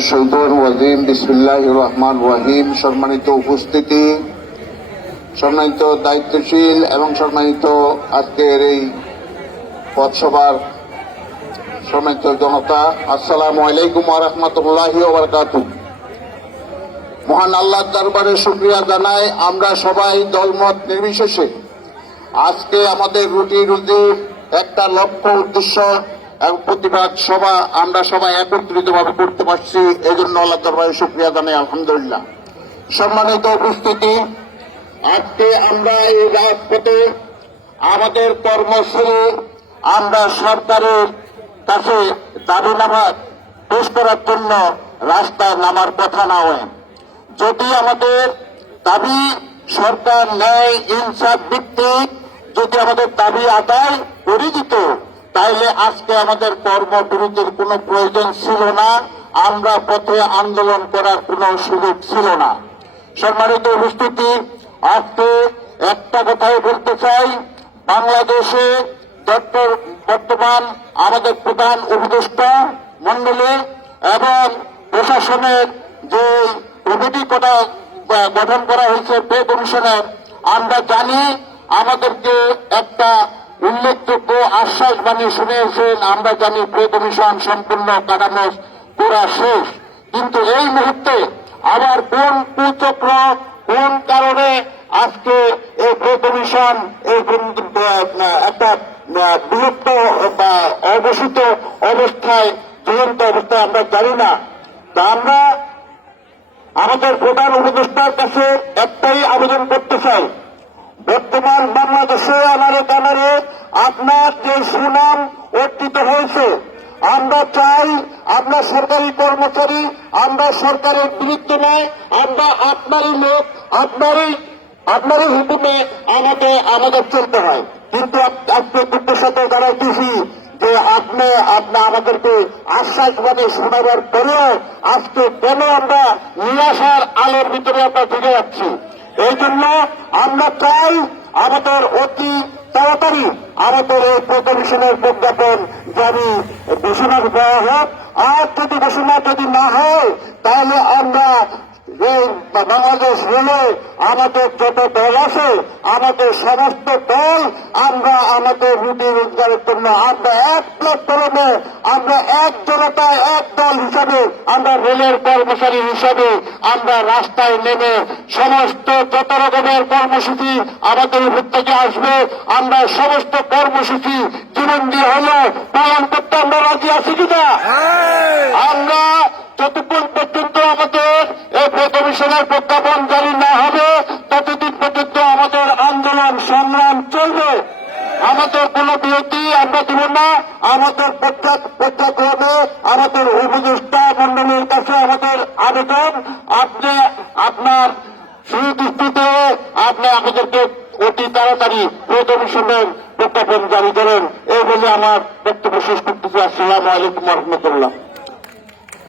মিনাশ শাইতানির রাজিম বিসমিল্লাহির রহমানির রহিম। সম্মানিত উপস্থিতি, সম্মানিত দায়িত্বশীল এবং সম্মানিত আজকের এই পথসভার সম্মানিত জনতা, আসসালামু আলাইকুম ওয়া রাহমাতুল্লাহি ওয়া বারাকাতুহু। মহান আল্লাহর দরবারে শুকরিয়া জানাই, আমরা সবাই দলমত নির্বিশেষে আজকে আমাদের রুটি রুজির একটা লক্ষ্য উদ্দেশ্য এবং প্রতিবাদ সভা আমরা সবাই একত্রিতভাবে করতে পারছি, এই জন্য আল্লাহর দরবারে শুকরিয়া জানাই, আলহামদুলিল্লাহ। সম্মানিত উপস্থিতি, আজকে আমরা এই রাজপথে আমাদের কর্মসূচি আমরা সরকারের কাছে দাবিনামা পেশ করার জন্য রাস্তায় নামার কথা না হয়। যদি আমাদের দাবি সরকার ন্যায় ইনসাফ ভিত্তিক যদি আমাদের দাবি আদায় করে দিত, তাইলে আজকে আমাদের কর্মবিরতির কোনো প্রয়োজন ছিল না, আমরা পথে আন্দোলন করার কোনো সুযোগ ছিল না। সম্মানিত উপস্থিতি, আজকে একটা কথাই বলতে চাই, বাংলাদেশে বর্তমান আমাদের প্রধান উপদেষ্টা মন্ডলী এবং প্রশাসনের যে কমিটি গঠন করা হয়েছে পে কমিশনের, আমরা জানি আমাদেরকে একটা উল্লেখযোগ্য আশ্বাস বাণী শুনিয়েছেন। আমরা জানি পে কমিশন সম্পূর্ণ কাঠামো করা শেষ, কিন্তু এই মুহূর্তে আবার কোন কুচক্র কোন কারণে আজকে এই পে কমিশন এই একটা বিলুপ্ত বা অবসিত অবস্থায় ঝুলন্ত অবস্থায় আমরা জানি না। তা আমরা আমাদের প্রধান উপদেষ্টার কাছে একটাই আবেদন করতে চাই, বর্তমান বাংলাদেশে আনারে কানারে আপনার যে সুনাম অর্জিত হয়েছে, আমরা চাই আমরা সরকারি কর্মচারী, আমরা সরকারের বিরুদ্ধে নয়, আমরা আপনারই লোক, আপনারই হুকুমে আমাদের চলতে হয়। কিন্তু আজকে দুঃখের সাথে জানাইতেছি যে আপনি আমাদেরকে আশ্বাসবাদী শোনাবার পরেও আজকে কেন আমরা নিরাশার আলোর ভিতরে আমরা ঢুকে যাচ্ছি। এই জন্য আমরা চাই আমাদের অতি তাড়াতাড়ি আমাদের এই পে কমিশনের প্রজ্ঞাপন জারি ঘোষণা দেওয়া হোক। আর যদি ঘোষণা না হয়, তাহলে আমরা এই বাংলাদেশ হলে আমাদের যত দল আছে, আমাদের সমস্ত দল আমরা আমাদের রুটি রোজগারের জন্য আমরা এক প্ল্যাটফর্মে আমরা এক জনতা এক দল হিসাবে আমরা রেলের কর্মচারী হিসাবে আমরা রাস্তায় নেমে সমস্ত যত রকমের কর্মসূচি আমাদের উপর থেকে আসবে, আমরা সমস্ত কর্মসূচি জীবন দিয়ে হলেও পালন করতে আমরা রাজি আছি কিনা। আমরা যতক্ষণ পর্যন্ত আমাদের এই পে কমিশনের প্রজ্ঞাপন জারি না হবে, ততদিন পর্যন্ত আমাদের আন্দোলন সংগ্রাম চলবে। আমাদের কোনো বিরতি আমরা দিব না। আমাদের পর্যায়ক্রমে আমাদের উপদেষ্টা মন্ডলীর কাছে আমাদের আবেদন, আপনি আপনার সুদৃষ্টিতে আপনি আমাদেরকে অতি তাড়াতাড়ি পে কমিশনের প্রজ্ঞাপন জারি করেন। এই বলে আমার বক্তব্য শেষ করতেছি। আসসালামু আলাইকুম ওয়া রাহমাতুল্লাহ।